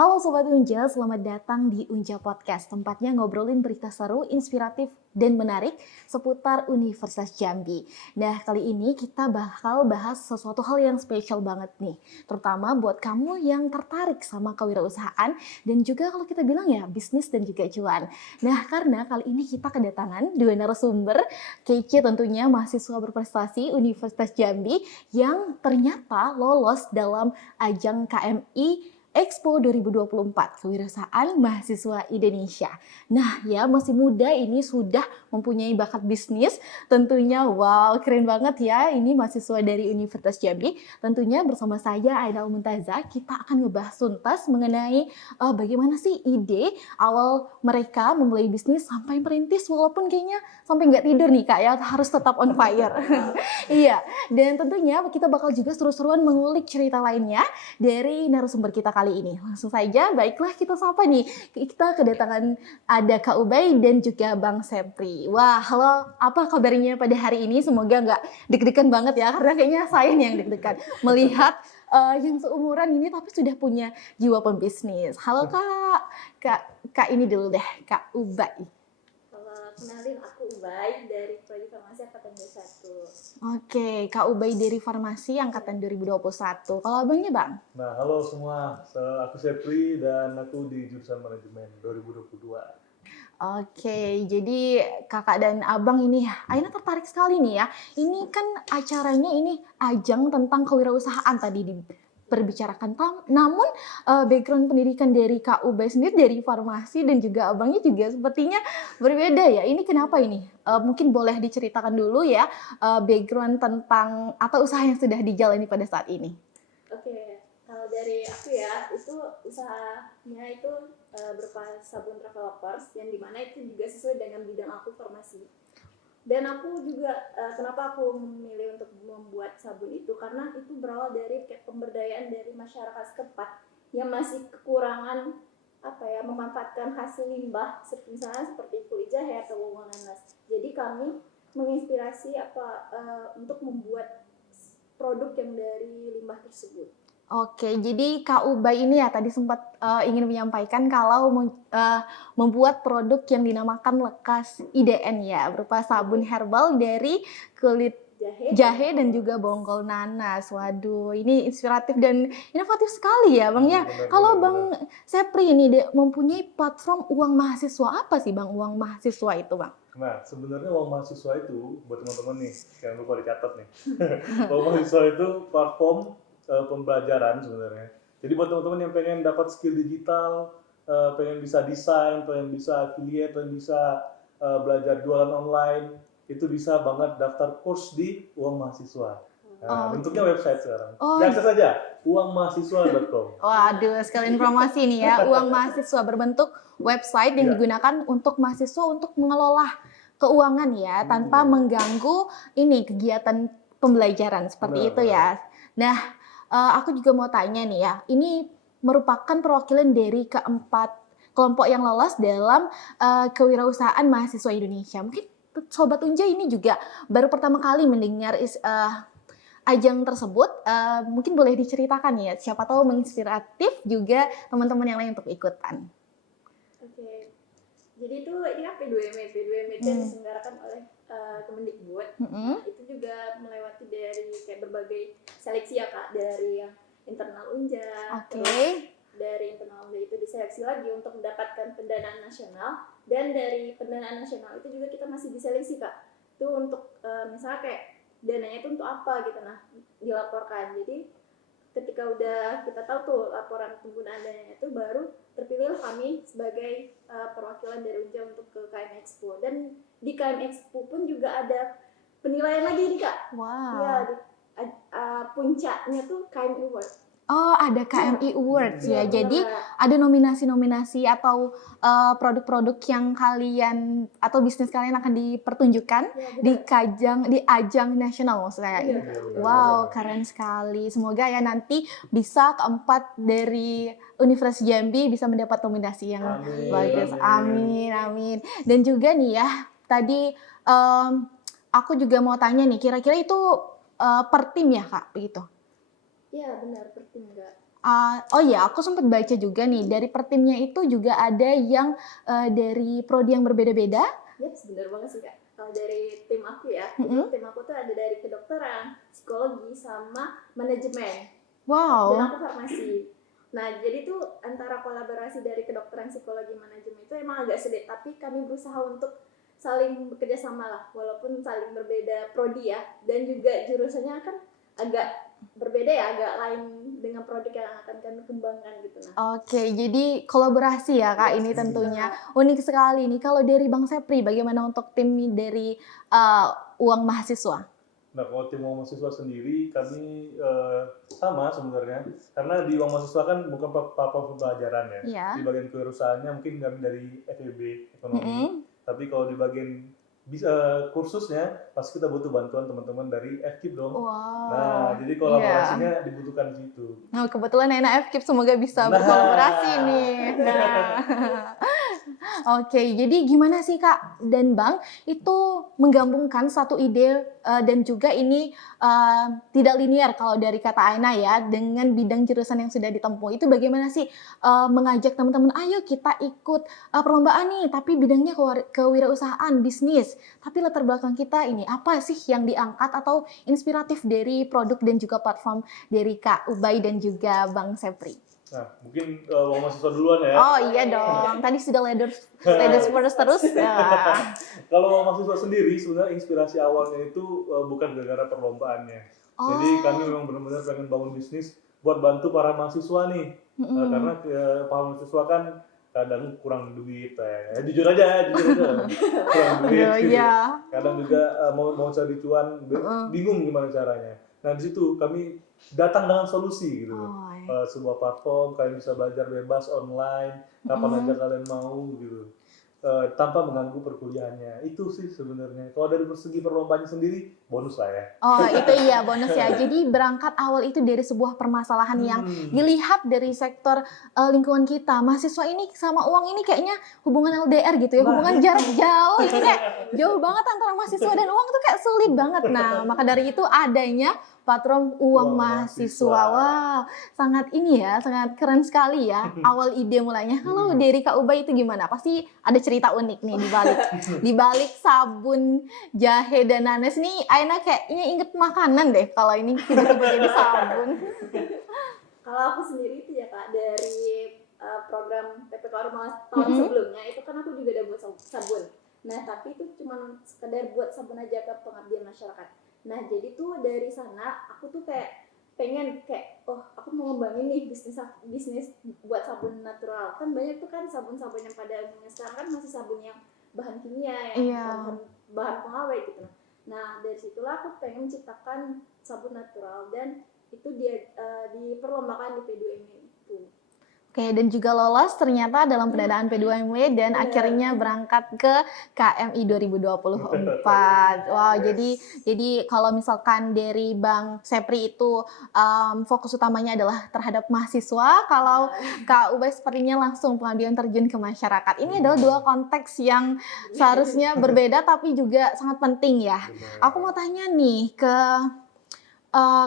Halo Sobat Unja, selamat datang di Unja Podcast, tempatnya ngobrolin berita seru, inspiratif, dan menarik seputar Universitas Jambi. Nah, kali ini kita bakal bahas sesuatu hal yang spesial banget nih, terutama buat kamu yang tertarik sama kewirausahaan, dan juga kalau kita bilang ya, bisnis dan juga cuan. Nah, karena kali ini kita kedatangan dua narasumber, kece tentunya mahasiswa berprestasi Universitas Jambi, yang ternyata lolos dalam ajang KMI Expo 2024, Kewirausahaan Mahasiswa Indonesia. Nah ya, masih muda ini sudah mempunyai bakat bisnis. Tentunya wow, keren banget ya. Ini mahasiswa dari Universitas Jambi. Tentunya bersama saya Ainal Muntaza, kita akan ngebahas tuntas mengenai bagaimana sih ide awal mereka memulai bisnis sampai merintis. Walaupun kayaknya sampai nggak tidur nih Kak ya, harus tetap on fire. Iya, dan tentunya kita bakal juga seru-seruan mengulik cerita lainnya dari narasumber kita kali ini. Langsung saja, baiklah kita sapa nih. Kita kedatangan ada Kak Ubay dan juga Bang Sepri. Wah, halo, apa kabarnya pada hari ini? Semoga nggak deg-degan banget ya, karena kayaknya saya nih yang deg-degan. Melihat yang seumuran ini tapi sudah punya jiwa pembisnis. Halo Kak ini dulu deh, Kak Ubay. Kenalin, aku Ubay dari Prodi Farmasi Angkatan 21. Oke, Kak Ubay dari Farmasi Angkatan 2021. Kalau abangnya Bang? Nah, halo semua. Aku Sepri dan aku di jurusan manajemen 2022. Oke, jadi kakak dan abang ini ya, Aina tertarik sekali nih ya. Ini kan acaranya ini ajang tentang kewirausahaan tadi diperbicarakan. Namun background pendidikan dari Kak Ubay sendiri dari farmasi dan juga abangnya juga sepertinya berbeda ya. Ini kenapa ini? Mungkin boleh diceritakan dulu ya background tentang atau usaha yang sudah dijalani pada saat ini. Oke, kalau dari aku ya, itu usahanya itu berupa sabun Travelopers, yang dimana itu juga sesuai dengan bidang aku farmasi. Dan aku juga, kenapa aku memilih untuk membuat sabun itu, karena itu berawal dari pemberdayaan dari masyarakat setempat yang masih kekurangan memanfaatkan hasil limbah, misalnya seperti kulit jahe atau buah nanas. Jadi kami menginspirasi untuk membuat produk yang dari limbah tersebut. Oke, jadi Kak Ubay ini ya tadi sempat ingin menyampaikan kalau membuat produk yang dinamakan Lekas IDN ya, berupa sabun herbal dari kulit jahe dan juga bonggol nanas. Waduh, ini inspiratif dan inovatif sekali ya Bang ya. Kalau Bang Sepri ini mempunyai platform uang mahasiswa, apa sih Bang uang mahasiswa itu Bang? Nah, sebenarnya uang mahasiswa itu, buat teman-teman nih, jangan lupa dicatat nih. Uang mahasiswa itu platform pembelajaran sebenarnya. Jadi buat teman-teman yang pengen dapat skill digital, pengen bisa desain, pengen bisa affiliate, pengen bisa belajar jualan online, itu bisa banget daftar course di Uang Mahasiswa. Nah, bentuknya website sekarang. Akses aja, uangmahasiswa.com. Waduh, sekali informasi nih ya, uang mahasiswa berbentuk website yang digunakan untuk mahasiswa untuk mengelola keuangan ya, tanpa mengganggu ini kegiatan pembelajaran seperti itu ya. Nah, aku juga mau tanya nih ya, ini merupakan perwakilan dari keempat kelompok yang lolos dalam kewirausahaan mahasiswa Indonesia. Mungkin Sobat Unja ini juga baru pertama kali mendengar ajang tersebut. Mungkin boleh diceritakan ya, siapa tahu menginspiratif juga teman-teman yang lain untuk ikutan. Oke, jadi ini P2M yang diselenggarakan oleh Kemendikbud. Nah, itu juga melewati dari kayak berbagai seleksi ya Kak, dari yang internal Unja. Oke. Dari internal Unja itu diseleksi lagi untuk mendapatkan pendanaan nasional, dan dari pendanaan nasional itu juga kita masih diseleksi Kak. Itu untuk misalnya kayak dananya itu untuk apa gitu, nah dilaporkan. Jadi ketika udah kita tahu tuh laporan penggunaan dananya itu, baru terpilih kami sebagai perwakilan dari Unja untuk ke KM Expo. Dan di KM Expo pun juga ada penilaian lagi nih Kak. Wow. Ya, puncaknya tuh KM Award. Oh, ada KMI Awards ya. Jadi ada nominasi-nominasi atau produk-produk yang kalian atau bisnis kalian akan dipertunjukkan di ajang nasional maksud saya. Wow, keren sekali. Semoga ya nanti bisa keempat dari Universitas Jambi bisa mendapat nominasi yang bagus. Amin. Dan juga nih ya, tadi aku juga mau tanya nih, kira-kira itu per tim ya Kak, begitu? Iya benar, per tim enggak. Oh ya, aku sempat baca juga nih dari per timnya itu juga ada yang dari prodi yang berbeda-beda. Yap, bener banget sih Kak. Kalau dari tim aku ya, Mm-mm. tim aku tuh ada dari kedokteran, psikologi, sama manajemen. Dan Wow. aku farmasi. Nah, jadi tuh antara kolaborasi dari kedokteran, psikologi, manajemen itu emang agak sulit, tapi kami berusaha untuk saling bekerja sama lah, walaupun saling berbeda prodi ya, dan juga jurusannya kan agak berbeda ya, agak lain dengan produk yang akan kami kembangkan gitu nah. Oke, jadi kolaborasi ya Kak Yes, ini tentunya. benar. Unik sekali nih. Kalau dari Bang Sepri, bagaimana untuk tim dari uh, uang mahasiswa? Nah, kalau tim uang mahasiswa sendiri, kami sama sebenarnya. Karena di uang mahasiswa kan bukan platform pembelajaran ya. Iya. Di bagian kewirausahaannya mungkin kami dari FEB, ekonomi. Mm-mm. Tapi kalau di bagian kursusnya, pasti kita butuh bantuan teman-teman dari FKIP dong. Wow. Nah, jadi Iya. kolaborasinya dibutuhkan di situ. Nah, kebetulan Ena FKIP semoga bisa Nah. berkolaborasi nih. Nah. Oke, jadi gimana sih Kak dan Bang itu menggabungkan satu ide dan juga ini tidak linear kalau dari kata Aina ya dengan bidang jurusan yang sudah ditempuh. Itu bagaimana sih mengajak teman-teman, ayo kita ikut perlombaan nih, tapi bidangnya kewirausahaan, bisnis. Tapi latar belakang kita ini apa sih yang diangkat atau inspiratif dari produk dan juga platform dari Kak Ubay dan juga Bang Sepri? Nah, mungkin uang mahasiswa duluan ya. Oh iya dong, tadi sudah ladies first terus. Ya. Kalau uang mahasiswa sendiri, sebenarnya inspirasi awalnya itu bukan gara-gara perlombaannya. Jadi kami memang benar-benar pengen bangun bisnis buat bantu para mahasiswa nih. Karena para mahasiswa kan kadang kurang duit, jujur aja, kurang duit. Iya. Kadang juga mau cari cuan, bingung gimana caranya. Nah di situ kami datang dengan solusi gitu. Sebuah platform kalian bisa belajar bebas online kapan aja kalian mau gitu, tanpa mengganggu perkuliahannya. Itu sih sebenarnya. Kalau dari segi perlombaannya sendiri bonus lah ya. Oh itu iya bonus ya. Jadi berangkat awal itu dari sebuah permasalahan yang dilihat dari sektor lingkungan kita. Mahasiswa ini sama uang ini kayaknya hubungan LDR gitu ya, hubungan jarak jauh. Ini kayak jauh banget antara mahasiswa dan uang tuh kayak sulit banget. Nah maka dari itu adanya platform uang mahasiswa. Wow, sangat ini ya, sangat keren sekali ya awal ide mulainya. Kalau dari Kak Ubay itu gimana? Pasti ada cerita unik nih di balik sabun, jahe dan nanas nih. Aina kayaknya inget makanan deh kalau ini tiba-tiba jadi sabun. Kalau aku sendiri itu ya Kak, dari program PPK Ormas tahun sebelumnya itu kan aku juga udah buat sabun. Nah tapi itu cuma sekedar buat sabun aja ke pengabdian masyarakat. Nah jadi tuh dari sana aku tuh kayak pengen kayak aku mau ngembangin nih bisnis buat sabun natural. Kan banyak tuh kan sabun-sabun yang pada umumnya sekarang kan masih sabun yang bahan kimia yang bahan pengawet gitu. Nah dari situlah aku pengen menciptakan sabun natural dan itu dia diperlombakan di P2M itu. Oke, dan juga lolos ternyata dalam pendanaan P2MW dan akhirnya berangkat ke KMI 2024. Wow, jadi kalau misalkan dari Bang Sepri itu fokus utamanya adalah terhadap mahasiswa, kalau Kak Ubay sepertinya langsung pengabdian terjun ke masyarakat. Ini adalah dua konteks yang seharusnya berbeda tapi juga sangat penting ya. Aku mau tanya nih ke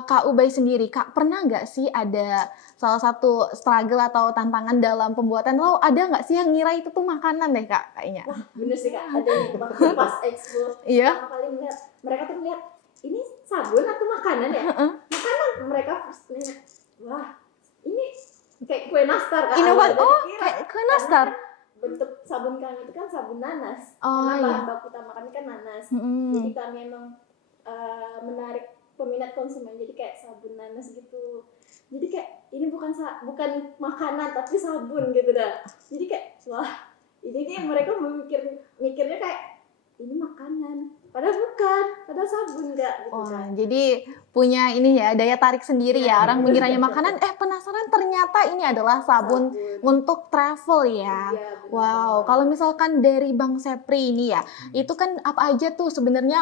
Kak Ubay sendiri, Kak pernah nggak sih ada salah satu struggle atau tantangan dalam pembuatan lo, ada nggak sih yang ngira itu tuh makanan deh Kak kayaknya? Wah bener sih Kak, ada yang waktu pas expo pertama kali melihat, mereka tuh melihat ini sabun atau makanan ya? Makanan, mereka first nanya, wah ini kayak kue nastar Kak. Kayak kue nastar? Bentuk sabun kami itu kan sabun nanas, iya. karena bahan baku utama kami kan nanas. Jadi kami emang menarik peminat konsumen, jadi kayak sabun nanas gitu. Jadi kayak ini bukan makanan tapi sabun gitu dah. Jadi kayak wah, ini mereka mikirnya kayak ini makanan, padahal bukan, padahal sabun enggak gitu. Wah, jadi punya ini ya daya tarik sendiri ya, orang mengiranya makanan, penasaran ternyata ini adalah sabun untuk travel ya. Wow, kalau misalkan dari Bang Sepri ini ya, itu kan apa aja tuh sebenarnya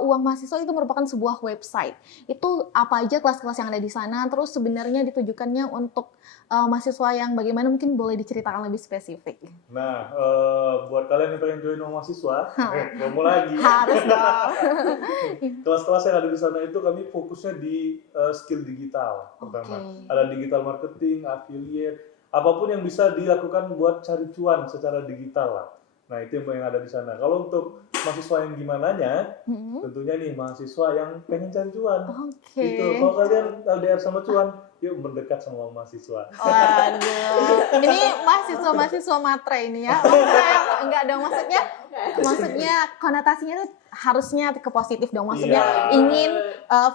uang mahasiswa itu merupakan sebuah website. Itu apa aja kelas-kelas yang ada di sana, terus sebenarnya ditujukannya untuk mahasiswa yang bagaimana, mungkin boleh diceritakan lebih spesifik. Nah, buat kalian yang pengen join uang mahasiswa, promo lagi. Harus harus dong. Kelas-kelas yang ada di sana itu kami fokusnya di skill digital pertama. Oke. Ada digital marketing, affiliate, apapun yang bisa dilakukan buat cari cuan secara digital lah. Nah itu yang ada di sana. Kalau untuk mahasiswa yang gimananya, tentunya nih mahasiswa yang pengen cari cuan. Oke. Itu kalau kalian LDR sama cuan, yuk mendekat sama mahasiswa. Waduh, ini mahasiswa matre ini ya. Enggak dong, maksudnya konotasinya tuh harusnya ke positif dong. Maksudnya Iya. ingin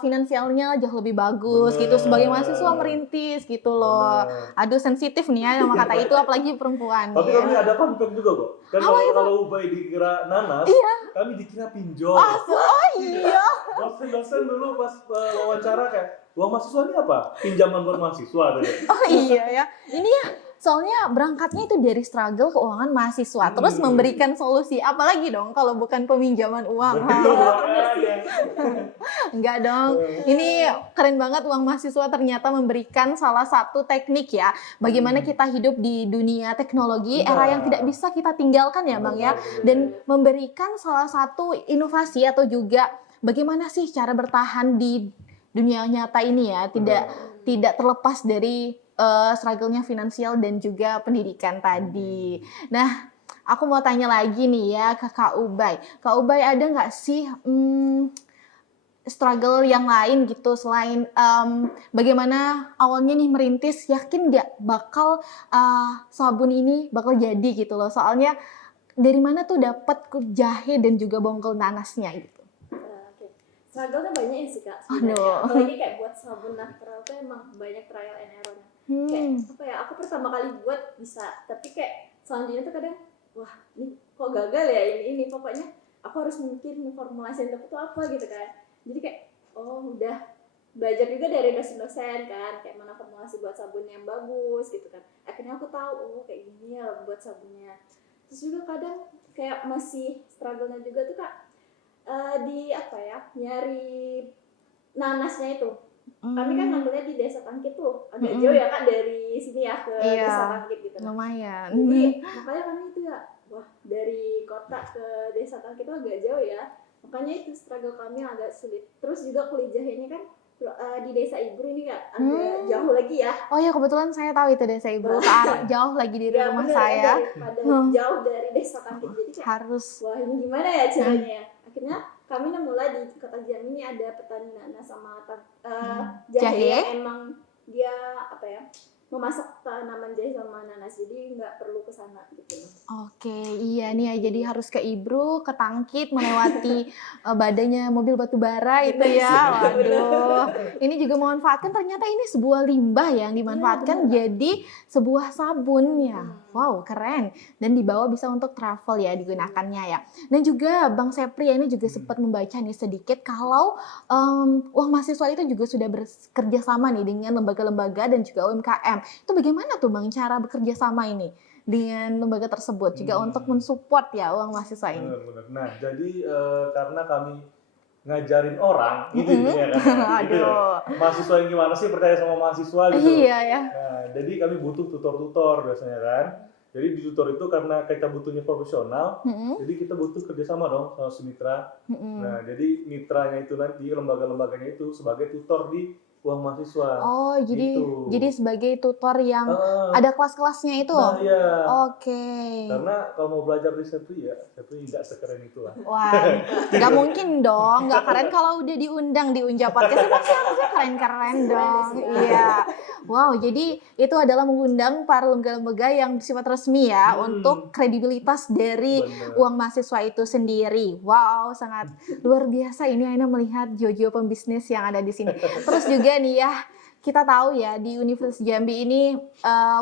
finansialnya jauh lebih bagus gitu sebagai mahasiswa merintis gitu loh. Bener. Aduh sensitif nih ya sama kata itu apalagi perempuan. Tapi ya. kami ada fun fact juga kok. Kan kalau Ubay dikira nanas, kami dikira pinjol. Oh iya. Dosen-dosen dulu pas wawancara kayak, uang mahasiswa ini apa? Pinjaman buat mahasiswa. Gitu. Oh iya ya. Ini ya soalnya berangkatnya itu dari struggle keuangan mahasiswa, terus memberikan solusi. Apalagi dong kalau bukan peminjaman uang. Betul, makanya. Enggak dong. Ini keren banget uang mahasiswa ternyata memberikan salah satu teknik ya. Bagaimana kita hidup di dunia teknologi, era yang tidak bisa kita tinggalkan ya Bang ya. Dan memberikan salah satu inovasi atau juga bagaimana sih cara bertahan di dunia nyata ini ya. Tidak terlepas dari struggle-nya finansial dan juga pendidikan tadi. Nah, aku mau tanya lagi nih ya ke Kak Ubay. Kak Ubay ada nggak sih struggle yang lain gitu selain bagaimana awalnya nih merintis, yakin nggak bakal sabun ini bakal jadi gitu loh. Soalnya dari mana tuh dapat jahe dan juga bongkel nanasnya gitu. Struggle-nya banyak ya sih Kak. Aduh. Apalagi kayak buat sabun natural tuh emang banyak trial and error. Kayak apa ya, aku pertama kali buat bisa, tapi kayak selanjutnya tuh kadang wah ini kok gagal ya ini pokoknya aku harus mungkin formulasi untuk itu apa gitu kan. Jadi kayak oh udah belajar juga dari dosen-dosen kan, kayak mana formulasi buat sabun yang bagus gitu kan. Akhirnya aku tahu oh kayak gini ya buat sabunnya. Terus juga kadang kayak masih struggle-nya juga tuh Kak, di apa ya, nyari nanasnya itu. Kami kan ngambilnya di Desa Tangkit tuh, agak jauh ya Kak dari sini ya ke Desa Tangkit gitu. Lumayan. Jadi makanya kami itu ya, wah dari kota ke Desa Tangkit itu agak jauh ya. Makanya itu struggle kami agak sulit. Terus juga kulit jahenya kan di Desa Ibru ini Kak, agak jauh lagi ya. Oh ya kebetulan saya tahu itu Desa Ibru, jauh lagi dari Ya, rumah bener, saya. daripada jauh dari Desa Tangkit. Jadi kayak Harus. wah ini gimana ya caranya ya. Akhirnya kami mulai di kota Jambi ini ada petani nanas sama jahe yang emang dia apa ya memasak tanaman jahe sama nanas, jadi nggak perlu ke sana gitu. Oke, iya nih ya, jadi harus ke Ibru, ke Tangkit, melewati badannya mobil batu bara itu ya. Waduh, ini juga memanfaatkan, ternyata ini sebuah limbah yang dimanfaatkan jadi sebuah sabun ya. Wow, keren. Dan dibawa bisa untuk travel ya digunakannya ya. Dan juga Bang Sepri ini juga sempat membaca nih sedikit kalau uang mahasiswa itu juga sudah bekerja sama nih dengan lembaga-lembaga dan juga UMKM. Itu bagaimana tuh Bang cara bekerja sama ini dengan lembaga tersebut juga untuk mensupport ya uang mahasiswa ini? Benar. Nah, jadi karena kami ngajarin orang, gitu ya kan. Gitu ya. Mahasiswa yang gimana sih percaya sama mahasiswa gitu. Iya ya. Nah, jadi kami butuh tutor-tutor biasanya kan. Jadi di tutor itu karena kita butuhnya profesional, jadi kita butuh kerjasama dong sama si mitra. Nah, jadi mitranya itu nanti lembaga-lembaganya itu sebagai tutor di uang mahasiswa. Oh, gitu. jadi sebagai tutor yang ada kelas-kelasnya itu. Nah, iya. Oke. Karena kalau mau belajar di Sepri nggak sekeren itu lah. Wah, nggak mungkin dong, nggak keren kalau udah diundang di Unja Podcast pasti harusnya keren-keren dong. Iya. Wow, jadi itu adalah mengundang para lembaga-lembaga yang bersifat resmi ya untuk kredibilitas dari uang mahasiswa itu sendiri. Wow, sangat luar biasa ini Aina melihat Jojo pembisnis yang ada di sini. Terus juga nih ya, kita tahu ya di Universitas Jambi ini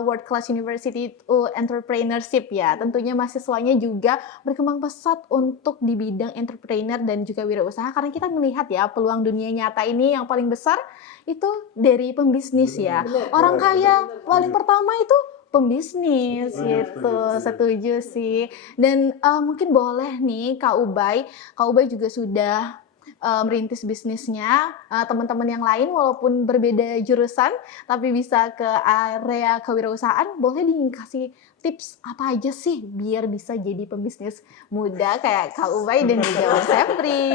World Class University Entrepreneurship ya. Tentunya mahasiswanya juga berkembang pesat untuk di bidang entrepreneur dan juga wirausaha karena kita melihat ya peluang dunia nyata ini yang paling besar itu dari pembisnis ya. Orang kaya paling pertama itu pembisnis gitu, setuju sih. Dan mungkin boleh nih Kak Ubay juga sudah merintis bisnisnya, teman-teman yang lain walaupun berbeda jurusan tapi bisa ke area kewirausahaan, boleh dikasih tips apa aja sih biar bisa jadi pembisnis muda kayak Kak Ubay dan juga Bang Sepri?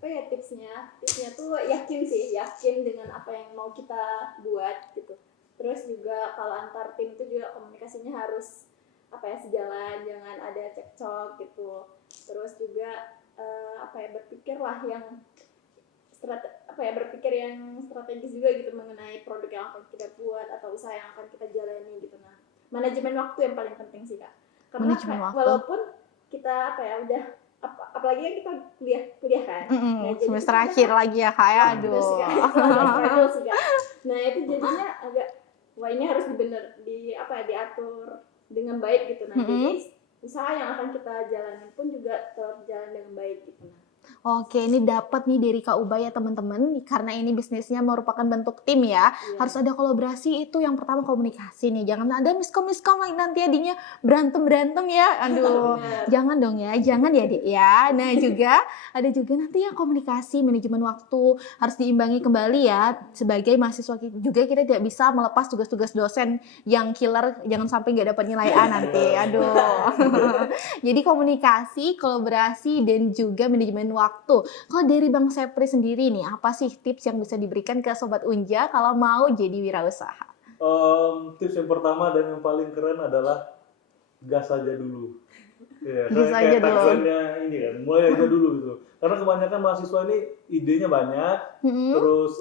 Apa ya tipsnya? Tipsnya tuh yakin dengan apa yang mau kita buat gitu. Terus juga kalau antar tim itu juga komunikasinya harus sejalan, jangan ada cekcok gitu. Terus juga berpikir yang strategis juga gitu mengenai produk yang akan kita buat atau usaha yang akan kita jalani gitu. Nah, manajemen waktu yang paling penting sih Kak. Karena Manajemen waktu. walaupun kita udah apalagi kan kita kuliah kan. Nah, jadi semester kita akhir lagi ya Kak ya, betul aduh. sih, Kak. Itu agak struggle sih, Kak. Nah, itu jadinya agak ini harus diatur dengan baik gitu. Nah, jadi usaha yang akan kita jalanin pun juga tetap jalan dengan baik gitu. Nah, Oke, ini dapat nih dari Kak Ubay ya teman-teman, karena ini bisnisnya merupakan bentuk tim ya, harus ada kolaborasi. Itu yang pertama komunikasi nih, jangan ada miskom nanti adinya berantem ya, aduh, jangan dong ya, jangan ya Dek ya. Nah ada juga nanti yang komunikasi, manajemen waktu harus diimbangi kembali ya. Sebagai mahasiswa juga kita tidak bisa melepas tugas-tugas dosen yang killer, jangan sampai nggak dapat nilai A nanti, aduh. Jadi komunikasi, kolaborasi, dan juga manajemen waktu. Kalau dari Bang Sepri sendiri nih, apa sih tips yang bisa diberikan ke Sobat Unja kalau mau jadi wirausaha? Tips yang pertama dan yang paling keren adalah gas aja dulu. Ya, Gas aja kayak dulu. tagline-nya ini kan, mulai aja dulu gitu. Karena kebanyakan mahasiswa ini idenya banyak, terus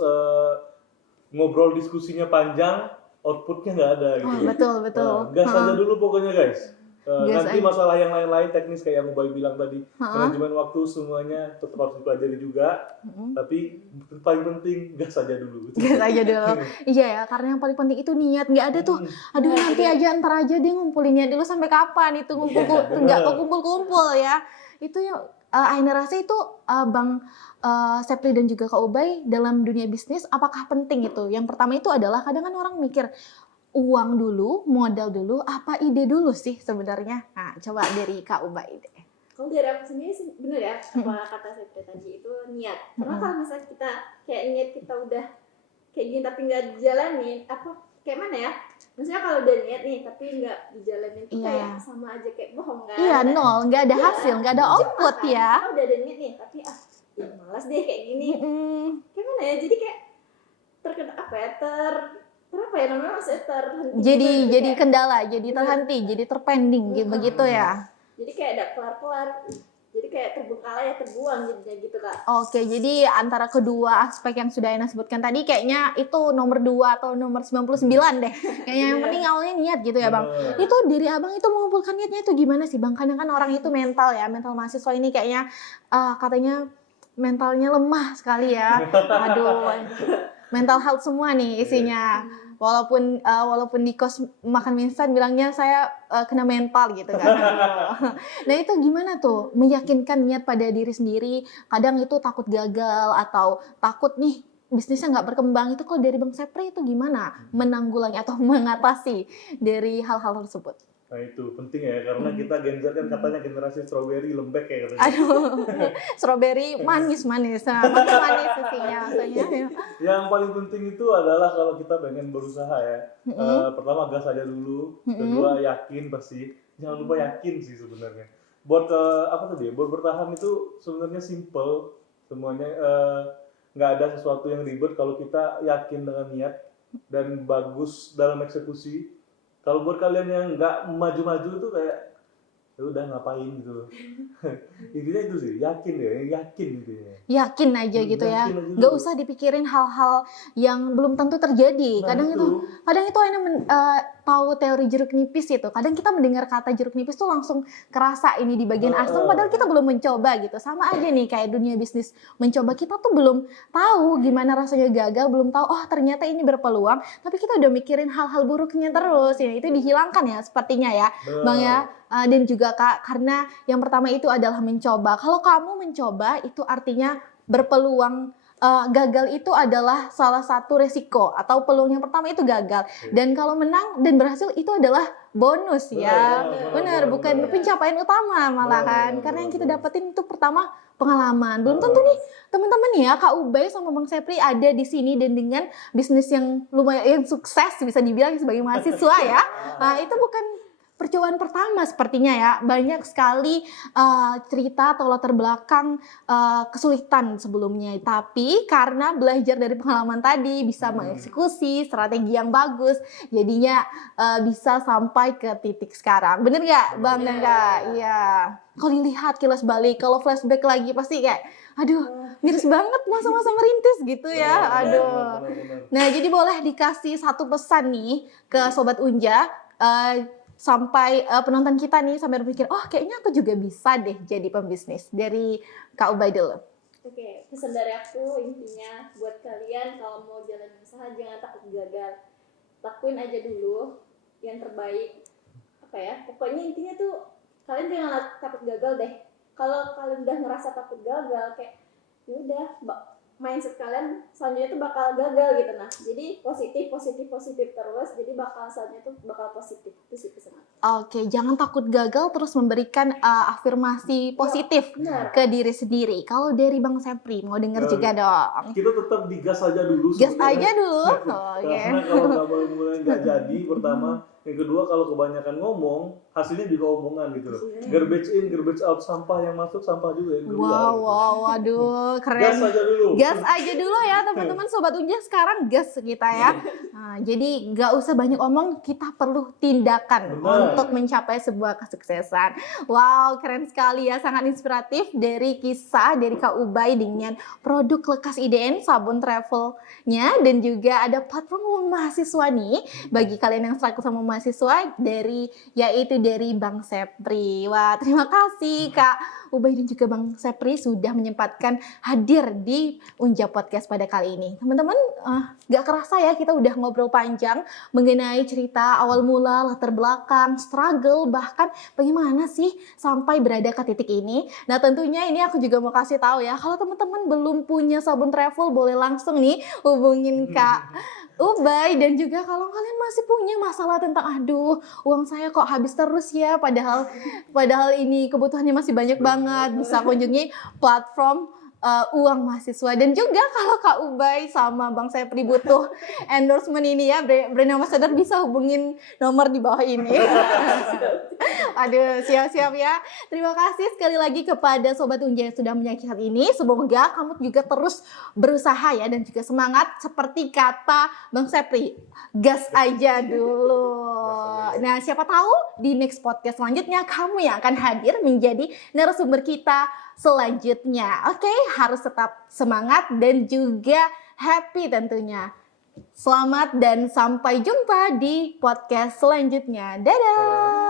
ngobrol diskusinya panjang, outputnya nggak ada gitu. Betul. Gas aja dulu pokoknya guys. Nanti aja. masalah yang lain-lain teknis kayak yang Ubay bilang tadi, manajemen waktu semuanya tetap harus dipelajari juga. Tapi paling penting gas aja dulu. Gas aja dulu. Iya ya, karena yang paling penting itu niat. Nggak ada tuh, aduh nanti aja, ntar aja dia ngumpulin niat dulu sampai kapan itu nggak kekumpul-kumpul ya. Itu yang Aina rasa itu Bang Sepri dan juga Kak Ubay dalam dunia bisnis apakah penting itu? Yang pertama itu adalah kadang kan orang mikir uang dulu, modal dulu, apa ide dulu sih sebenarnya? Nah, coba dari Kak Ubay deh. kalau dari aku sendiri sih bener ya apa kata Sepri tadi itu niat. Karena kalau misalnya kita kayak niat kita udah kayak gini tapi nggak dijalanin, kayak mana ya? Maksudnya kalau udah niat nih tapi nggak dijalanin itu kayak sama aja kayak bohong kan? Iya, nol, nggak ada hasil, nggak ada output kan? ya. Kita udah ada niat nih tapi malas deh kayak gini. Kayak mana ya? Jadi kayak terkena namanya maksudnya terhenti. Jadi kendala, jadi terhenti, jadi terpending begitu ya. Jadi kayak ada kelar-kelar. Jadi kayak terbengkalai terbuang jadinya gitu Kak. Oke, jadi antara kedua aspek yang sudah Aina sebutkan tadi kayaknya itu nomor 2 atau nomor 99 deh. Kayaknya yang penting awalnya niat gitu ya Bang. Itu diri Abang itu mengumpulkan niatnya itu gimana sih Bang? Kadang kan orang itu mental ya, mental mahasiswa ini kayaknya katanya mentalnya lemah sekali ya. Aduh, mental health semua nih isinya. Walaupun di kos makan mie instan bilangnya saya kena mental gitu kan. Nah itu gimana tuh meyakinkan niat pada diri sendiri, kadang itu takut gagal atau takut nih bisnisnya nggak berkembang. Itu kalau dari Bang Sepri itu gimana menanggulangi atau mengatasi dari hal-hal tersebut? Nah itu penting ya, karena kita Gen Z kan katanya generasi strawberry lembek ya katanya. Aduh, strawberry manis, manis isinya maksudnya. Yang paling penting itu adalah kalau kita pengen berusaha ya, pertama gas aja dulu, kedua yakin pasti, jangan lupa yakin sih sebenarnya. Buat buat bertahan itu sebenarnya simple, semuanya nggak ada sesuatu yang ribet kalau kita yakin dengan niat dan bagus dalam eksekusi. Kalau buat kalian yang nggak maju-maju tuh kayak ya udah ngapain gitu. Intinya itu sih, yakin gitu ya. Yakin aja gitu ya. Nggak usah dipikirin hal-hal yang belum tentu terjadi. Kadang itu Aina tahu teori jeruk nipis itu. Kadang kita mendengar kata jeruk nipis tuh langsung kerasa ini di bagian asam padahal kita belum mencoba gitu. Sama aja nih kayak dunia bisnis mencoba, kita tuh belum tahu gimana rasanya gagal, belum tahu oh ternyata ini berpeluang, tapi kita udah mikirin hal-hal buruknya terus. Ya itu dihilangkan ya sepertinya ya, Bang ya. Dan juga Kak, karena yang pertama itu adalah mencoba. Kalau kamu mencoba itu artinya berpeluang. Gagal itu adalah salah satu resiko atau peluang yang pertama itu gagal. Dan kalau menang dan berhasil itu adalah bonus ya. Benar, bukan pencapaian utama malah kan. Karena yang kita dapetin itu pertama pengalaman. Belum tentu nih teman-teman ya, Kak Ubay sama Bang Sepri ada di sini dan dengan bisnis yang lumayan yang sukses bisa dibilang sebagai mahasiswa ya. Nah, itu bukan percobaan pertama sepertinya ya. Banyak sekali cerita atau latar belakang kesulitan sebelumnya. Tapi karena belajar dari pengalaman tadi bisa mengeksekusi strategi yang bagus, jadinya bisa sampai ke titik sekarang. Bener gak Bang dan Kak? Iya. Kalau dilihat kilas balik, kalau flashback lagi pasti kayak aduh, miris banget masa-masa merintis gitu ya. Aduh. Nah, jadi boleh dikasih satu pesan nih ke Sobat Unja sampai penonton kita nih sampai berpikir, oh kayaknya aku juga bisa deh jadi pembisnis. Dari Kak Ubay dulu. Oke, pesan dari aku intinya buat kalian kalau mau jalan usaha jangan takut gagal. Lakuin aja dulu yang terbaik. Apa ya? Pokoknya intinya tuh kalian jangan takut gagal deh. Kalau kalian udah ngerasa takut gagal kayak ya udah mindset kalian selanjutnya tuh bakal gagal gitu. Nah, jadi positif terus, jadi bakal selanjutnya tuh bakal positif. Itu sih pesan aku. Oke, jangan takut gagal, terus memberikan afirmasi positif Benar. ke diri sendiri. Kalau dari Bang Sepri mau denger juga dong. Kita tetap digas aja dulu. Gas sebenarnya. aja dulu. Oke. Karena kalau nggak mulai nggak jadi pertama, yang kedua kalau kebanyakan ngomong hasilnya juga omongan gitu loh. Garbage in, garbage out, sampah yang masuk sampah juga yang keluar. Waduh, keren. Gas aja dulu. Gas aja dulu ya teman-teman Sobat Unja, sekarang gas kita ya. Nah, jadi nggak usah banyak omong, kita perlu tindakan Benar. untuk mencapai sebuah kesuksesan. Wow, keren sekali ya, sangat inspiratif dari kisah dari Kak Ubay dengan produk lekas IDN, sabun travelnya, dan juga ada platform mahasiswa nih bagi kalian yang selaku sama mahasiswa yaitu dari Bang Sepri. Wah, terima kasih Kak Ubay dan juga Bang Sepri sudah menyempatkan hadir di Unja Podcast pada kali ini. Teman-teman, gak kerasa ya kita udah ngobrol panjang mengenai cerita awal mula, latar belakang, struggle, bahkan bagaimana sih sampai berada ke titik ini. Nah, tentunya ini aku juga mau kasih tahu ya, kalau teman-teman belum punya sabun travel boleh langsung nih hubungin Kak Ubay, dan juga kalau kalian masih punya masalah tentang aduh uang saya kok habis terus ya, padahal ini kebutuhannya masih banyak banget, bisa kunjungi platform uang mahasiswa. Dan juga kalau Kak Ubay sama Bang Sepri butuh endorsement ini ya, brand ambassador, bisa hubungin nomor di bawah ini. Aduh, siap-siap ya. Terima kasih sekali lagi kepada Sobat Unja yang sudah menyaksikan ini. Semoga kamu juga terus berusaha ya, dan juga semangat seperti kata Bang Sepri. Gas aja dulu. Nah, siapa tahu di next podcast selanjutnya kamu yang akan hadir menjadi narasumber kita selanjutnya. Oke, harus tetap semangat dan juga happy tentunya. Selamat dan sampai jumpa di podcast selanjutnya. Dadah!